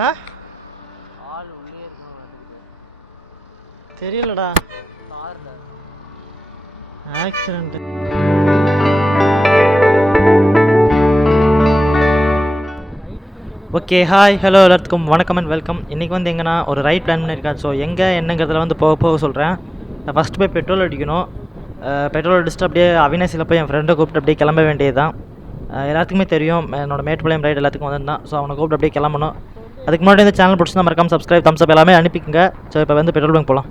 ஆ தெரியலடா. Accident. Okay, hi, hello, எல்லாத்துக்கும் வணக்கம் அண்ட் வெல்கம். இன்றைக்கி வந்து எங்கன்னா ஒரு ரைட் பிளான் பண்ணியிருக்கேன். ஸோ எங்கே என்னங்கிறதுல வந்து போக சொல்கிறேன். நான் ஃபஸ்ட்டு போய் பெட்ரோல் அடிக்கணும். பெட்ரோல் அடிச்சுட்டு அப்படியே அவினாசியில் போய் என் ஃப்ரெண்டை கூப்பிட்டு அப்படியே கிளம்ப வேண்டியது தான். எல்லாத்துக்குமே தெரியும், என்னோட மேட்டுப்பாளையம் ரைடு எல்லாத்துக்கும் வந்திருந்தான். ஸோ அவனை கூப்பிட்டு அப்படியே கிளம்பணும். அதுக்கு முன்னாடி இந்த சேனல் பிடிச்சிருந்தா மறக்காம சப்ஸ்கிரைப், தம்ஸ் அப் எல்லாமே அனுப்பிக்குங்க. ஸோ இப்போ வந்து பெட்ரோல் பங்க் போகலாம்.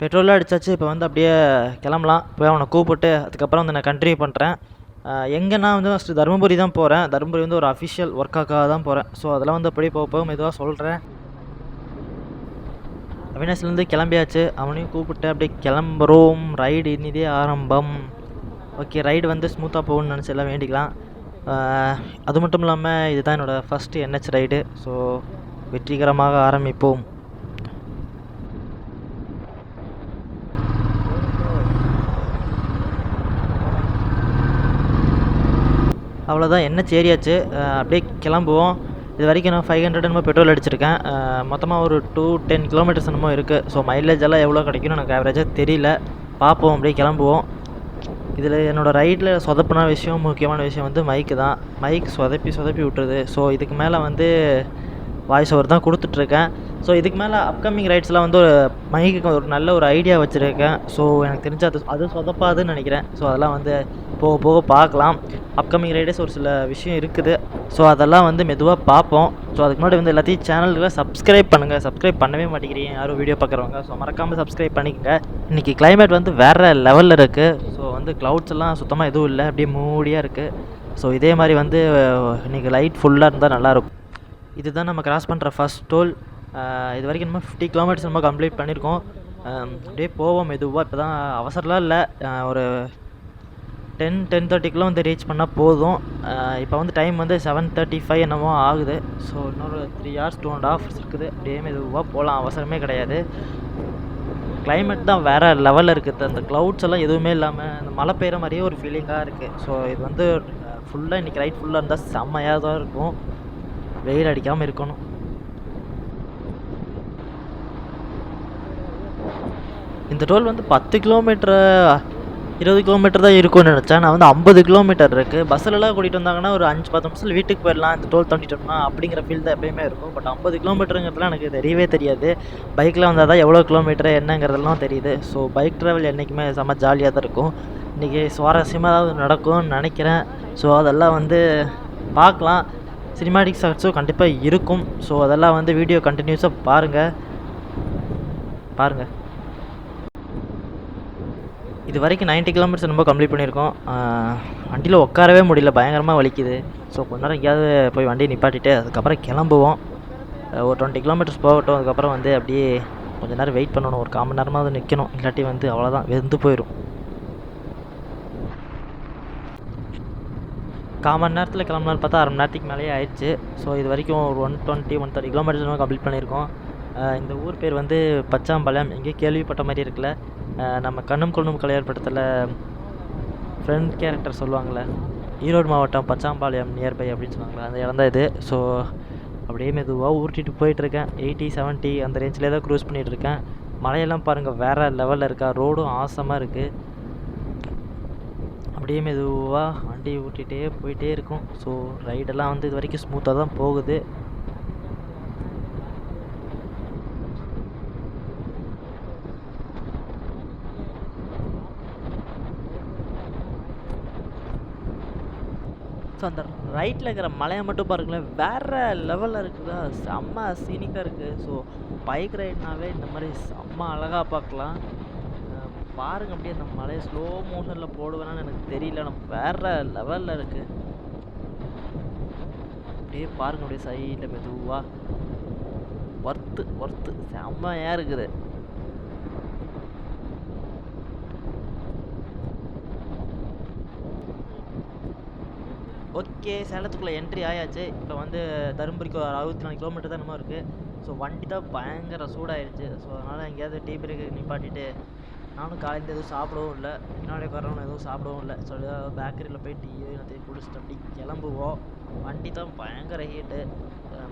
பெட்ரோலாக அடித்தாச்சு. இப்போ வந்து அப்படியே கிளம்பலாம். போய் அவனை கூப்பிட்டு அதுக்கப்புறம் வந்து நான் கண்டினியூ பண்ணுறேன். எங்கன்னா வந்து ஃபஸ்ட்டு தர்மபுரி தான் போகிறேன். தர்மபுரி வந்து ஒரு அஃபிஷியல் ஒர்க்காக தான் போகிறேன். ஸோ அதெல்லாம் வந்து அப்படியே போக மெதுவாக சொல்கிறேன். அவினாசிலேருந்து கிளம்பியாச்சு. அவனையும் கூப்பிட்டு அப்படியே கிளம்புறோம். ரைடு இனிதே ஆரம்பம். ஓகே, ரைடு வந்து ஸ்மூத்தாக போகணும்னு நினச்சி எல்லாம் வேண்டிக்கலாம். அது மட்டும் இல்லாமல் இதுதான் என்னோடய ஃபஸ்ட்டு NH ரைடு. ஸோ வெற்றிகரமாக ஆரம்பிப்போம். அவ்வளோதான், NH ஏறியாச்சு. அப்படியே கிளம்புவோம். இது வரைக்கும் நான் 500 என்னமோ பெட்ரோல் அடிச்சிருக்கேன். மொத்தமாக ஒரு 210 கிலோமீட்டர்ஸ் என்னமோ இருக்குது. ஸோ மைலேஜ் எல்லாம் எவ்வளோ கிடைக்கும்னு எனக்கு ஆவரேஜாக தெரியல. பார்ப்போம், அப்படியே கிளம்புவோம். இதில் என்னோடய ரைடில் சொதப்பின விஷயம், முக்கியமான விஷயம் வந்து மைக்கு தான். மைக் சொதப்பி விட்டுருது. ஸோ இதுக்கு மேலே வந்து வாய்ஸ் ஓவர் தான் கொடுத்துட்ருக்கேன். ஸோ இதுக்கு மேலே அப்கமிங் ரைட்ஸ்லாம் வந்து ஒரு மைக்கு ஒரு நல்ல ஒரு ஐடியா வச்சுருக்கேன். ஸோ எனக்கு தெரிஞ்சு அது சொதப்பாதுன்னு நினைக்கிறேன். ஸோ அதெல்லாம் வந்து போக பார்க்கலாம். அப்கமிங் ரைடர்ஸ் ஒரு சில விஷயம் இருக்குது. ஸோ அதெல்லாம் வந்து மெதுவாக பார்ப்போம். ஸோ அதுக்கு முன்னாடி வந்து எல்லாத்தையும் சேனலுக்கு சப்ஸ்கிரைப் பண்ணுங்கள். சப்ஸ்கிரைப் பண்ணவே மாட்டேங்கிறீங்க யாரும் வீடியோ பார்க்குறவங்க. ஸோ மறக்காமல் சப்ஸ்கிரைப் பண்ணிக்கோங்க. இன்றைக்கி கிளைமேட் வந்து வேறு லெவலில் இருக்குது. ஸோ வந்து க்ளவுட்ஸ் எல்லாம் சுத்தமாக எதுவும் இல்லை, அப்படியே மூடியாக இருக்குது. ஸோ இதே மாதிரி வந்து இன்றைக்கி லைட் ஃபுல்லாக இருந்தால் நல்லாயிருக்கும். இதுதான் நம்ம கிராஸ் பண்ணுற ஃபஸ்ட் டோல். இது வரைக்கும் நம்ம 50 கிலோமீட்டர்ஸ் நம்ம கம்ப்ளீட் பண்ணியிருக்கோம். அப்படியே போவோம் மெதுவாக. இப்போ தான் அவசரம்லாம் இல்லை, ஒரு 10-10:30 வந்து ரீச் பண்ணால் போதும். இப்போ வந்து டைம் வந்து 7:35 என்னமோ ஆகுது. ஸோ இன்னொரு 3 hours 2.5 hours இருக்குது. அப்படியே மெதுவாக போகலாம், அவசரமே கிடையாது. கிளைமேட் தான் வேறு லெவலில் இருக்குது. அந்த க்ளவுட்ஸ் எல்லாம் எதுவுமே இல்லாமல் அந்த மழை பெய்கிற மாதிரியே ஒரு ஃபீலிங்காக இருக்குது. ஸோ இது வந்து ஃபுல்லாக இன்றைக்கி ரைட் ஃபுல்லாக இருந்தால் செம்மையாக தான் இருக்கும். வெயில் அடிக்காமல் இருக்கணும். இந்த டோல் வந்து 10 கிலோமீட்டர் 20 கிலோமீட்டர் தான் இருக்கும்னு நினச்சேன். நான் வந்து 50 கிலோமீட்டர் இருக்குது. பஸ்ஸிலலாம் கூட்டிகிட்டு வந்தாங்கன்னா ஒரு 5-10 நிமிஷத்தில் வீட்டுக்கு போயிடலாம் இந்த டோல் தாண்டிட்டோம்னா அப்படிங்கிற ஃபீல் தான் எப்பயுமே இருக்கும். பட் 50 கிலோமீட்டருங்கிறதுலாம் எனக்கு தெரியவே தெரியாது. பைக்கில் வந்தால் தான் எவ்வளோ கிலோமீட்டர் என்னங்கிறதெல்லாம் தெரியுது. ஸோ பைக் ட்ராவல் என்றைக்குமே செம்ம ஜாலியாக தான் இருக்கும். இன்றைக்கி சுவாரஸ்யமாக ஏதாவது நடக்கும்னு நினைக்கிறேன். ஸோ அதெல்லாம் வந்து பார்க்கலாம். சினிமாட்டிக் ஷாட்ஸும் கண்டிப்பாக இருக்கும். ஸோ அதெல்லாம் வந்து வீடியோ கண்டினியூஸாக பாருங்கள். இது வரைக்கும் 90 கிலோமீட்டர்ஸ் ரொம்ப கம்ப்ளீட் பண்ணியிருக்கோம். வண்டியில் உட்காரவே முடியல, பயங்கரமாக வலிக்குது. ஸோ கொஞ்ச நேரம் எங்கேயாவது போய் வண்டியை நிப்பாட்டிட்டு அதுக்கப்புறம் கிளம்புவோம். ஒரு 20 கிலோமீட்டர்ஸ் போகட்டும். அதுக்கப்புறம் வந்து அப்படியே கொஞ்சம் நேரம் வெயிட் பண்ணணும். ஒரு 1/4 மணி நேரமாவது நிற்கணும். இல்லாட்டி வந்து அவ்வளோதான், வெந்து போயிடும். 1/4 மணி நேரத்தில் கிளம்புனான்னு பார்த்தா 1/2 மணி நேரத்துக்கு மேலேயே ஆயிடுச்சு. ஸோ இது வரைக்கும் ஒரு 120-130 கிலோமீட்டர்ஸ் கம்ப்ளீட் பண்ணியிருக்கோம். இந்த ஊர் பேர் வந்து பச்சாம்பாளையம். எங்கேயும் கேள்விப்பட்ட மாதிரி இருக்குல்ல. நம்ம கண்ணும் கொள்ளும் கலையார் படத்தில் ஃப்ரெண்ட் கேரக்டர் சொல்லுவாங்கள்ல, ஈரோடு மாவட்டம் பச்சாம்பாளையம் நியர்பை அப்படின்னு சொன்னாங்களே, அந்த இடம் தான் இது. ஸோ அப்படியே மெதுவாக ஊட்டிட்டு போயிட்டுருக்கேன். 80-70 அந்த ரேஞ்சிலே தான் க்ரூஸ் பண்ணிகிட்ருக்கேன். மழையெல்லாம் பாருங்கள் வேறு லெவலில் இருக்கா. ரோடும் ஆசமாக இருக்குது. அப்படியே மெதுவாக வண்டி ஊட்டிகிட்டே போயிட்டே இருக்கும். ஸோ ரைடெல்லாம் வந்து இது வரைக்கும் ஸ்மூத்தாக தான் போகுது. ஸோ அந்த ரைட்டில் இருக்கிற மலையை மட்டும் பாருங்களேன், வேறு லெவலில் இருக்குதா, செம்ம சீனிக்காக இருக்குது. ஸோ பைக் ரைட்னாவே இந்த மாதிரி செம்ம அழகாக பார்க்கலாம். பாருங்க, அப்படியே அந்த மலையை ஸ்லோ மோஷனில் போடுவேனான்னு எனக்கு தெரியல, நம்ம வேறு லெவலில் இருக்குது. அப்படியே பாருங்க, அப்படியே சைடில் மெதுவாக ஒர்த்து செம்மையாக இருக்குது. ஓகே, சேலத்துக்குள்ளே என்ட்ரி ஆயாச்சு. இப்போ வந்து தருமபுரிக்கு ஒரு 64 கிலோமீட்டர் தான் என்னமோ இருக்குது. ஸோ வண்டி தான் பயங்கர சூடாகிடுச்சு. ஸோ அதனால் எங்கேயாவது டீ பிரேக்கு நிப்பாட்டிட்டு, நானும் காலையில் எதுவும் சாப்பிடவும் இல்லை, பின்னாடி வரவனும் எதுவும் சாப்பிடவும் இல்லை. ஸோ பேக்கரியில் போய் டீ எல்லாத்தையும் குடிச்சிட்டு அப்படி கிளம்புவோம். வண்டி தான் பயங்கர ஹீட்டு.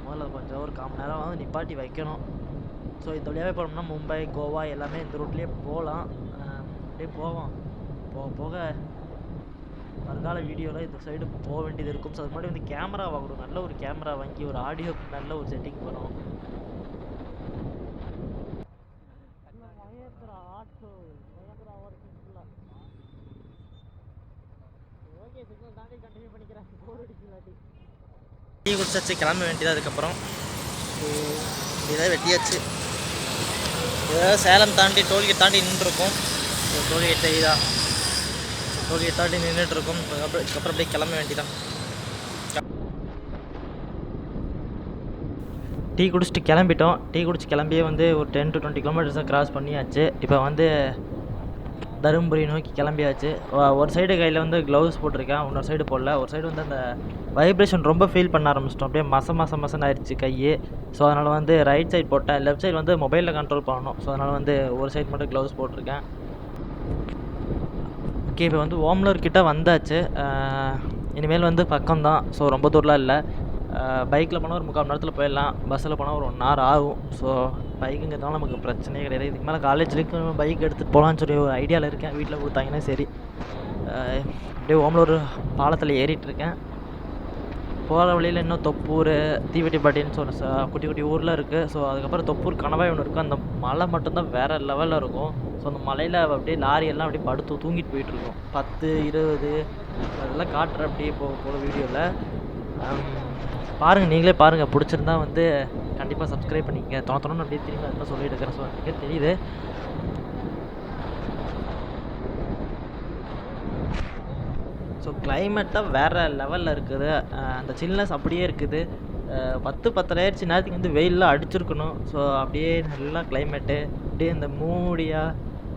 முதல்ல கொஞ்சம் ஒரு 1/4 மணி நேரம் வந்து நிப்பாட்டி வைக்கணும். ஸோ இந்த வழியாகவே போனோம்னா மும்பை, கோவா எல்லாமே இந்த ரூட்லேயே போகலாம். அப்படியே போவோம். போக போக வருங்கால வீடியோவில் இந்த சைடு போக வேண்டியது இருக்கும். ஸோ அது முன்னாடி வந்து கேமரா வாங்கணும். நல்ல ஒரு கேமரா வாங்கி ஒரு ஆடியோக்கு நல்ல ஒரு செட்டிங் பண்ணுவோம். டீ குடிச்சாச்சு, கிளம்ப வேண்டியது. அதுக்கப்புறம் இதை வெட்டியாச்சு. ஏதாவது சேலம் தாண்டி டோல்கேட் தாண்டி நின்றுருக்கோம். டோல்கேட் இதா டோல்கேட் தாண்டி நின்றுட்டுருக்கோம். இதுக்கப்புறம் அப்படியே கிளம்ப வேண்டியதான். டீ குடிச்சிட்டு கிளம்பிட்டோம். டீ குடிச்சு கிளம்பியே வந்து ஒரு 10 to 20 கிலோமீட்டர்ஸாக கிராஸ் பண்ணியாச்சு. இப்போ வந்து தருமபுரி நோக்கி கிளம்பியாச்சு. ஒரு சைடு கையில் வந்து க்ளவுஸ் போட்டிருக்கேன், இன்னொரு சைடு போடல. ஒரு சைடு வந்து அந்த வைப்ரேஷன் ரொம்ப ஃபீல் பண்ண ஆரம்பிச்சிட்டோம். அப்படியே மசன்னு ஆயிடுச்சு கை. ஸோ அதனால் வந்து ரைட் சைடு போட்டேன். லெஃப்ட் சைடு வந்து மொபைலில் கண்ட்ரோல் பண்ணணும். ஸோ அதனால் வந்து ஒரு சைடு மட்டும் க்ளவுஸ் போட்டிருக்கேன். ஓகே, இப்போ வந்து ஓமலூர் கிட்டே வந்தாச்சு. இனிமேல் வந்து பக்கம்தான். ஸோ ரொம்ப தூரம்லாம் இல்லை. பைக்கில் போனால் ஒரு 3/4 மணி நேரத்தில் போயிடலாம். பஸ்ஸில் போனால் ஒரு 1 hour ஆகும். ஸோ பைக்குங்கிறதுனால நமக்கு பிரச்சனையே கிடையாது. இதுக்கு மேலே காலேஜ்லேக்கு பைக் எடுத்துகிட்டு போகலான்னு சொல்லி ஒரு ஐடியாவில் இருக்கேன். வீட்டில் கொடுத்தாங்கன்னா சரி. அப்படியே ஓமலூர் பாலத்தில் ஏறிட்டுருக்கேன். போகிற வழியில் இன்னும் தொப்பூர், தீவெட்டிப்பட்டின்னு சொன்ன குட்டி குட்டி ஊரில் இருக்குது. ஸோ அதுக்கப்புறம் தொப்பூர் கணவாய் ஒன்று இருக்குது. அந்த மலை மட்டும்தான் வேறு லெவலில் இருக்கும். ஸோ அந்த மலையில் அப்படியே லாரியெல்லாம் அப்படியே படுத்து தூங்கிட்டு போயிட்டுருக்கோம். 10, 20 அதெல்லாம் காட்டுறேன் அப்படியே போகிற வீடியோவில். பாருங்கள், நீங்களே பாருங்கள். பிடிச்சிருந்தா வந்து கண்டிப்பாக சப்ஸ்கிரைப் பண்ணிக்கங்க. தோணு அப்படியே திரும்பி அதுதான் சொல்லிட்டு இருக்கிறேன். ஸோ எனக்கு தெரியுது. ஸோ கிளைமேட்டாக வேறு லெவலில் இருக்குது. அந்த சில்னஸ் அப்படியே இருக்குது. 10-10 ஆயிடுச்சு. நேரத்துக்கு வந்து வெயிலெலாம் அடிச்சிருக்கணும். ஸோ அப்படியே நல்லா கிளைமேட்டு அப்படியே இந்த மூடியாக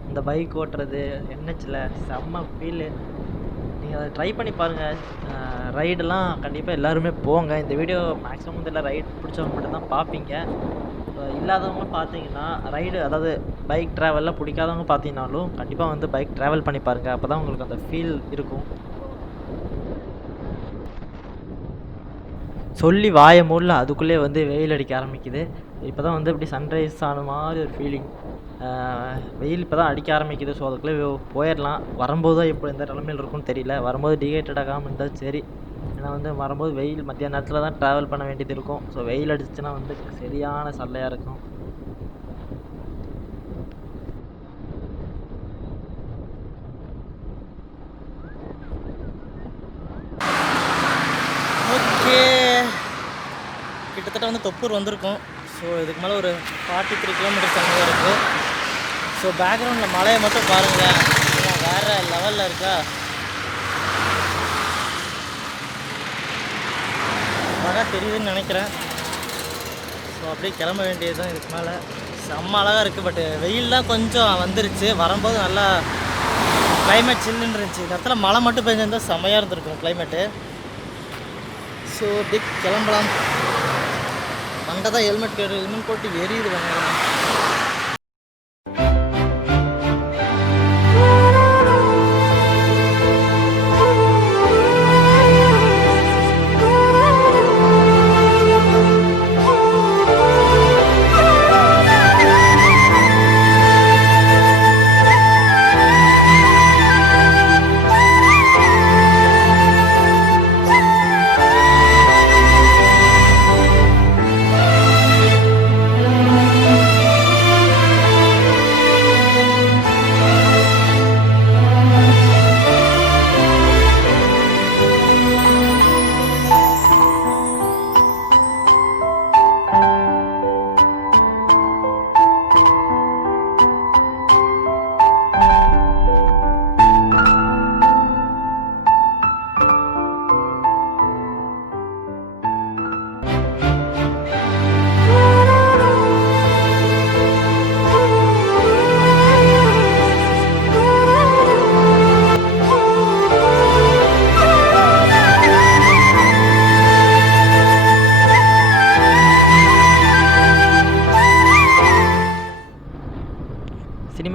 இந்த பைக் ஓட்டுறது என்ஹெச்சில் செம்ம ஃபீலு. நீங்கள் அதை ட்ரை பண்ணி பாருங்கள். ரைடெல்லாம் கண்டிப்பாக எல்லாருமே போங்க. இந்த வீடியோ மேக்ஸிமம் வந்து எல்லாம் ரைட் பிடிச்சவங்க மட்டும்தான் பார்ப்பீங்க. இல்லாதவங்க பார்த்தீங்கன்னா ரைடு, அதாவது பைக் ட்ராவலில் பிடிக்காதவங்க பார்த்தீங்கன்னாலும் கண்டிப்பாக வந்து பைக் ட்ராவல் பண்ணி பாருங்கள். அப்போ தான் உங்களுக்கு அந்த ஃபீல் இருக்கும். சொல்லி வாய மூடல, அதுக்குள்ளே வந்து வெயில் அடிக்க ஆரம்பிக்குது. இப்போ தான் வந்து இப்படி சன்ரைஸ் ஆன மாதிரி ஒரு ஃபீலிங். வெயில் இப்போ தான் அடிக்க ஆரம்பிக்குது. ஸோ அதுக்குள்ளே போயிடலாம். வரும்போது தான் இப்போ எந்த நிலமையில் இருக்கும்னு தெரியல. வரும்போது டீஹைட்ரேட் ஆகாமல் இருந்தால் சரி. ஏன்னா வந்து வரும்போது வெயில் மத்தியான நேரத்தில் தான் ட்ராவல் பண்ண வேண்டியது இருக்கும். ஸோ வெயில் அடிச்சுன்னா வந்து சரியான சல்லையாக இருக்கும். ஓகே, கிட்டத்தட்ட வந்து தொப்பூர் வந்திருக்கும். ஸோ இதுக்கு மேலே ஒரு 43 கிலோமீட்டர்ஸ் அங்கே இருக்குது. ஸோ பேக்ரவுண்டில் மலையை மட்டும் பாருங்களேன், வேறு லெவலில் இருக்கா. அழகாக தெரியுதுன்னு நினைக்கிறேன். ஸோ அப்படியே கிளம்ப வேண்டியது தான். இதுக்கு மேலே செம்ம அழகாக இருக்குது. பட் வெயில் தான் கொஞ்சம் வந்துருச்சு. வரும்போது நல்லா கிளைமேட் சில்லுன்னு இருந்துச்சு. இந்த இடத்துல மழை மட்டும் பெஞ்சிருந்தால் செம்மையாக இருந்திருக்கும் கிளைமேட்டு. ஸோ அப்படியே கிளம்பலாம். மண்டை தான் ஹெல்மெட் போட்டு எரியுது வேணும்.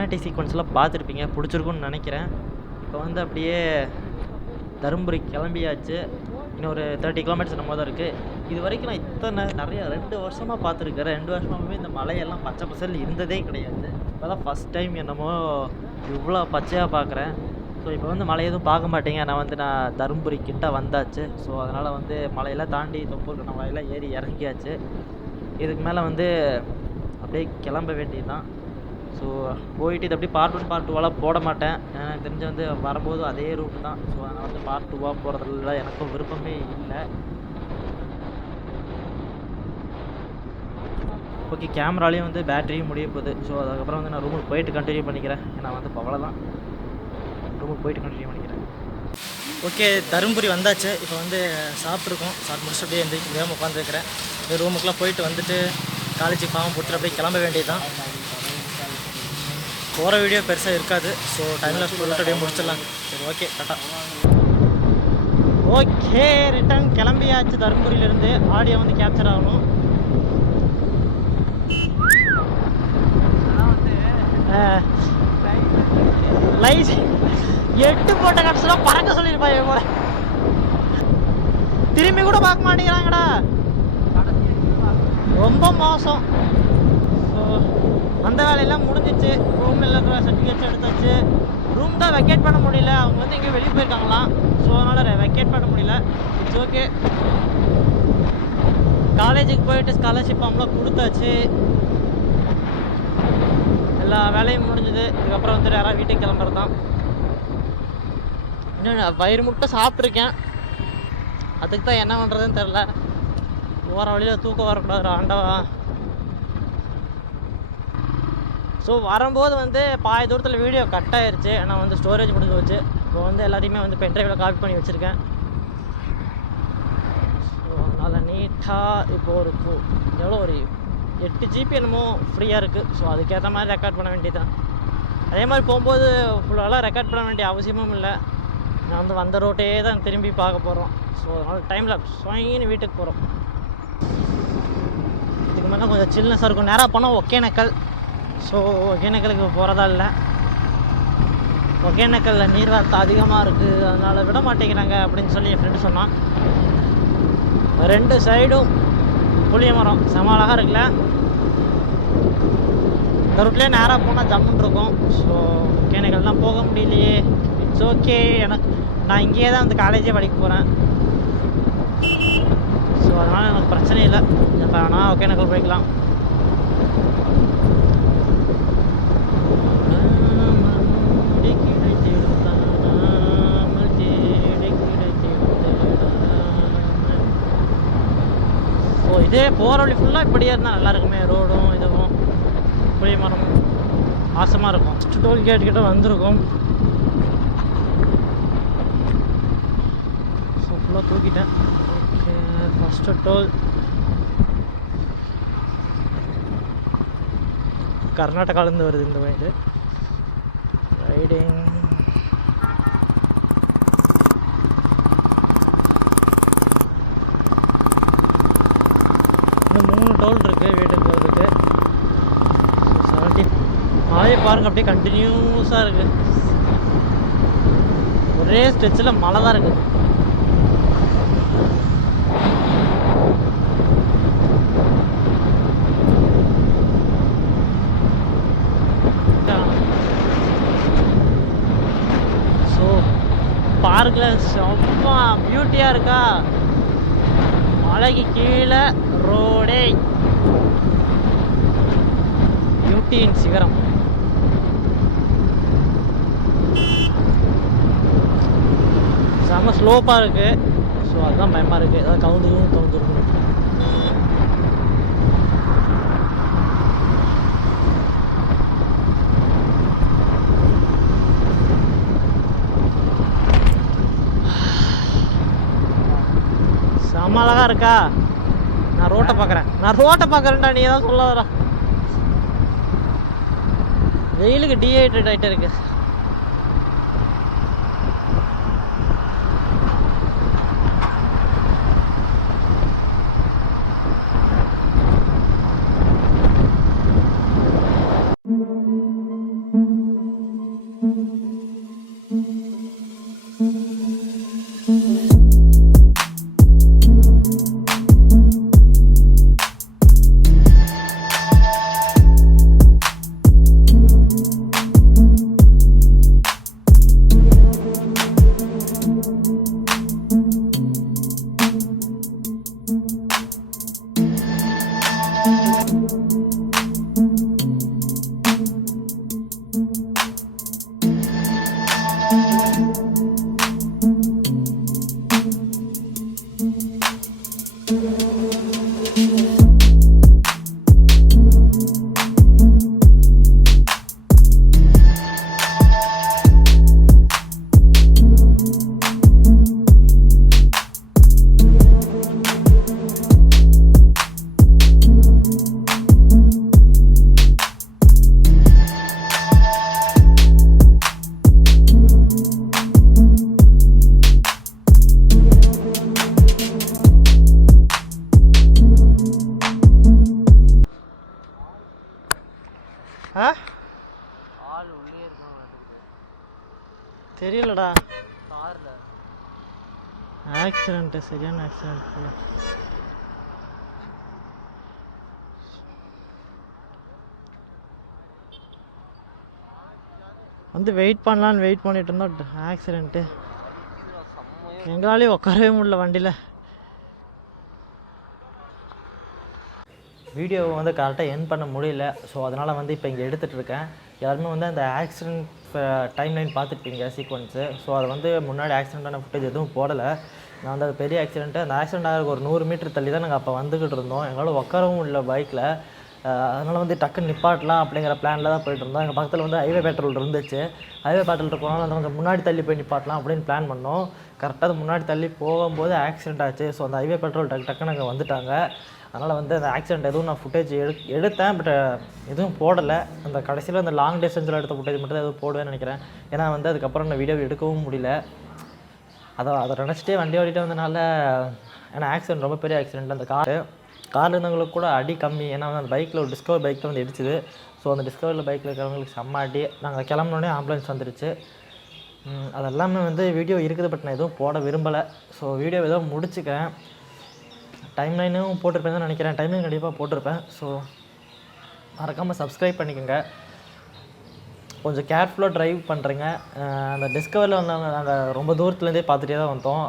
சினிமேட்டிக் சீக்வன்ஸ்லாம் பார்த்துருப்பீங்க, பிடிச்சிருக்குன்னு நினைக்கிறேன். இப்போ வந்து அப்படியே தருமபுரி கிளம்பியாச்சு. இன்னும் ஒரு 30 கிலோமீட்டர்ஸ் நம்ம தான் இருக்குது. இது வரைக்கும் நான் நிறைய 2 வருஷமாக பார்த்துருக்கிறேன். 2 வருஷமாகவே இந்த மலையெல்லாம் பச்சை பசல் இருந்ததே கிடையாது. இப்போ தான் ஃபஸ்ட் டைம் என்னமோ இவ்வளோ பச்சையாக பார்க்குறேன். ஸோ இப்போ வந்து மலை எதுவும் பார்க்க மாட்டேங்க. நான் தருமபுரி கிட்ட வந்தாச்சு. ஸோ அதனால் வந்து மலையெல்லாம் தாண்டி தொப்பூர்கண்ண மலையெல்லாம் ஏறி இறங்கியாச்சு. இதுக்கு மேலே வந்து அப்படியே கிளம்ப வேண்டியது தான். ஸோ போயிட்டு இது அப்படியே பார்ட் 1 பார்ட் 2வாலாம் போட மாட்டேன். எனக்கு தெரிஞ்சு வந்து வரும்போது அதே ரூட் தான். ஸோ அதனால் வந்து பார்ட் 2வாக போகிறதுல எனக்கும் விருப்பமே இல்லை. ஓகே, கேமராலேயும் வந்து பேட்டரியும் முடிய போகுது. ஸோ அதுக்கப்புறம் வந்து நான் ரூமுக்கு போயிட்டு கண்டினியூ பண்ணிக்கிறேன். ஏன்னா வந்து அவ்வளோதான், ரூமுக்கு போயிட்டு கண்டினியூ பண்ணிக்கிறேன். ஓகே, தருமபுரி வந்தாச்சு. இப்போ வந்து சாப்பிட்ருக்கோம். சாப்பிட்டு முடிச்சுட்டு அப்படியே எந்திரிச்சு வேகமாக உட்காந்துருக்கிறேன். ரூமுக்குலாம் போயிட்டு வந்துட்டு காலேஜுக்கு பாவம் போட்டு அப்படியே கிளம்ப வேண்டியது தான். போகிற வீடியோ பெருசாக இருக்காது. ஸோ டைமில் சொல்லிட்டு அப்படியே முடிச்சிடலாம். சரி, ஓகே, டாட்டா. ஓகே, ரிட்டர்ன் கிளம்பியாச்சு. தருமபுரியிலேருந்து ஆடியோ வந்து கேப்சர் ஆகணும். லைட் 8 போட்ட கட்ஸ்லாம் பறக்க சொல்லியிருப்பாங்க போல. திரும்பி கூட பார்க்க மாட்டேங்கிறாங்கடா, ரொம்ப மோசம். ஸோ அந்த வேலையெல்லாம் முடிஞ்சிச்சு. ரூமில் இருக்கிற சர்டிஃபிகேட்ஸ் எடுத்தாச்சு. ரூம் தான் வெக்கேட் பண்ண முடியல. அவங்க வந்து எங்கேயும் வெளியே போயிருக்காங்களாம். ஸோ அதனால் வெக்கேட் பண்ண முடியல. It's okay. காலேஜுக்கு போயிட்டு ஸ்காலர்ஷிப் ஃபார்ம்லாம் கொடுத்தாச்சு. எல்லா வேலையும் முடிஞ்சுது. இதுக்கப்புறம் வந்து யாராவது வீட்டுக்கு கிளம்புறது தான். இன்னும் வயிறு முட்டை சாப்பிட்ருக்கேன். அதுக்கு தான் என்ன பண்ணுறதுன்னு தெரில. போகிற வழியில் தூக்கம் வரக்கூடாது ஆண்டவா. ஸோ வரும்போது வந்து பாதி தூரத்தில் வீடியோ கட் ஆயிடுச்சு. நான் வந்து ஸ்டோரேஜ் முடிஞ்சு வச்சு இப்போ வந்து எல்லாத்தையுமே வந்து பென்ட்ரைவில் காப்பி பண்ணி வச்சுருக்கேன். ஸோ அதனால் நீட்டாக இப்போ ஒரு எவ்வளோ ஒரு 8 GB என்னமோ ஃப்ரீயாக இருக்குது. ஸோ அதுக்கேற்ற மாதிரி ரெக்கார்ட் பண்ண வேண்டியதான். அதே மாதிரி போகும்போது ஃபுல்லாலாம் ரெக்கார்ட் பண்ண வேண்டிய அவசியமும் இல்லை. நான் வந்து வந்த ரோட்டே தான் திரும்பி பார்க்க போகிறோம். ஸோ அதனால் டைமில் ஸ்வைன்னு வீட்டுக்கு போகிறோம். இதுக்கு மேலே கொஞ்சம் சில்னஸாக இருக்கும். நேராக போனால் ஒகேனக்கல். ஸோ ஒகேனக்கலுக்கு போகிறதா இல்லை. ஒகேனக்கல்லில் நீர்வரத்து அதிகமாக இருக்குது, அதனால் விட மாட்டேங்கிறாங்க அப்படின்னு சொல்லி என் ஃப்ரெண்டு சொன்னான். 2 சைடும் புளிய மரம் செம அழகாக இருக்குல்ல. இந்த ரூட்லேயே நேராக போனால் ஜம்முன்னு இருக்கும். ஸோ ஒகேனக்கல்லாம் போக முடியலையே. It's okay. நான் இங்கேயே தான் வந்து காலேஜே படிக்க போகிறேன். ஸோ அதனால் எனக்கு பிரச்சனை இல்லை. எப்போ வேணால் ஒகேனக்கல் போய்க்கலாம். ஸோ இதே போகிற வழி ஃபுல்லாக இப்படியே இருந்தால் நல்லா இருக்குமே. ரோடும் இதுவும் புளிய மரமும் ஆசமாக இருக்கும். டோல் கேட் கிட்ட வந்திருக்கும். ஸோ ஃபுல்லாக தூக்கிட்டேன். ஓகே, ஃபஸ்ட்டு டோல் கர்நாடகாலேருந்து வருது இந்த வயது. ரைடிங் இன்னும் 3 டோல் இருக்குது வீட்டுக்கு போகிறதுக்கு. 70 மழையை பாருங்க, அப்படியே கண்டினியூஸாக இருக்குது. ஒரே ஸ்ட்ரெச்சில் மழை தான் இருக்குது. ஸோ பார்க்கில் செம்ம பியூட்டியாக இருக்கா. மலைக்கு கீழே ரோடே, பியூட்டியின் சிகரம். செம்ம ஸ்லோப்பாக இருக்குது. ஸோ அதுதான் பயமாக இருக்குது. ஏதாவது கவுந்துருக்கும். செம்ம அழகாக இருக்கா. நான் ரோட்டை பார்க்குறேன்டா, நீ தான் சொல்லாதடா. வெயிலுக்கு டீஹைட்ரேட் ஆகிட்டே இருக்கு. ஆள் உள்ளே இருக்காங்க தெரியலடா. கார்ல ஆக்சிடென்ட், சரியான ஆக்சிடென்ட் போல. வந்து வெயிட் பண்ணலான்னு வெயிட் பண்ணிட்டு இருந்தோம், ஆக்சிடென்ட்டு. எங்களாலேயும் உட்காரவே முடியல வண்டியில். வீடியோவை வந்து கரெக்டாக எண்ட் பண்ண முடியல. ஸோ அதனால் வந்து இப்போ இங்கே எடுத்துகிட்டு இருக்கேன். எல்லாருமே வந்து அந்த ஆக்சிடென்ட் டைம் லைன் பார்த்துருப்பீங்க, சீக்வன்ஸு. ஸோ அதை வந்து முன்னாடி ஆக்சிடென்ட்டான ஃபுட்டேஜ் எதுவும் போடலை. நான் வந்து அது பெரிய ஆக்சிடென்ட்டு, அந்த ஆக்சிடென்ட் ஆகிறதுக்கு ஒரு 100 மீட்டர் தள்ளி தான் நாங்கள் அப்போ வந்துக்கிட்டு இருந்தோம். எங்களால் உட்காரவும் இல்லை பைக்கில். அதனால் வந்து டக்குன்னு நிப்பாட்டலாம் அப்படிங்கிற பிளானில் தான் போயிட்டு இருந்தோம். எங்கள் பக்கத்தில் வந்து ஹைவே பேட்ரோல் இருந்துச்சு. ஹைவே பேட்ரோல் போனாலும் அந்த கொஞ்சம் முன்னாடி தள்ளி போய் நிப்பாட்டலாம் அப்படின்னு பிளான் பண்ணோம். கரெக்டாக அது முன்னாடி தள்ளி போகும்போது ஆக்சிடென்ட் ஆச்சு. ஸோ அந்த ஹைவே பேட்ரோல் டக்குன்னு அங்கே வந்துட்டாங்க. அதனால் வந்து அந்த ஆக்சிடென்ட் எதுவும் நான் ஃபுட்டேஜ் எடுத்தேன், பட் எதுவும் போடலை. அந்த கடைசியில் அந்த லாங் டிஸ்டன்ஸில் எடுத்த ஃபுட்டேஜ் மட்டும் தான் எதுவும் போடுவேன்னு நினைக்கிறேன். ஏன்னா வந்து அதுக்கப்புறம் நான் வீடியோ எடுக்கவும் முடியல. அதை நினச்சிட்டே வண்டி ஓடிட்டு வந்தனால, ஏன்னா ஆக்சிடென்ட் ரொம்ப பெரிய ஆக்சிடென்ட். அந்த காரில் இருந்தவங்களுக்கு கூட அடி கம்மி. ஏன்னா வந்து அந்த பைக்கில் ஒரு டிஸ்கவர் பைக்கில் வந்து இடிச்சுது. ஸோ அந்த டிஸ்கவரில் பைக்கில் இருக்கிறவங்களுக்கு செம்ம அடி. நாங்கள் கிளம்புனோடனே ஆம்புலன்ஸ் வந்துடுச்சு. அதெல்லாமே வந்து வீடியோ இருக்குது, பட் நான் எதுவும் போட விரும்பலை. ஸோ வீடியோ எதுவும் முடிச்சுக்கிறேன். டைம்லைனும் போட்டிருப்பேன் தான் நினைக்கிறேன். டைம்லைன் கண்டிப்பாக போட்டிருப்பேன். ஸோ மறக்காமல் சப்ஸ்கிரைப் பண்ணிக்கோங்க. கொஞ்சம் கேர்ஃபுல்லாக ட்ரைவ் பண்ணுறேங்க. அந்த டிஸ்கவரியில் வந்தவங்க நாங்கள் ரொம்ப தூரத்துலேருந்தே பார்த்துட்டே தான் வந்தோம்.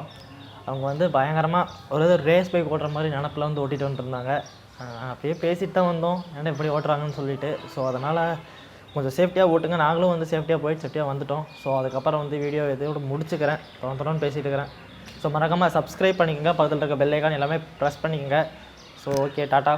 அவங்க வந்து பயங்கரமாக ஒரு ரேஸ் பைக் ஓட்டுற மாதிரி நினப்பில் வந்து ஓட்டிகிட்டு வந்துருந்தாங்க. அப்படியே பேசிட்டு தான் வந்தோம், ஏன்னா இப்படி ஓட்டுறாங்கன்னு சொல்லிட்டு. ஸோ அதனால் கொஞ்சம் சேஃப்டியாக ஓட்டுங்க. நாங்களும் வந்து சேஃப்டியாக போயிட்டு சேஃப்டியாக வந்துட்டோம். ஸோ அதுக்கப்புறம் வந்து வீடியோ இதோட முடிச்சுக்கிறேன். தொடர்ந்து பேசிகிட்டு இருக்கிறேன். ஸோ மறக்காமல் சப்ஸ்கிரைப் பண்ணிக்கோங்க. பக்கத்தில் இருக்க பெல் ஐக்கான் எல்லாமே ப்ரெஸ் பண்ணிக்கோங்க. So okay, tata.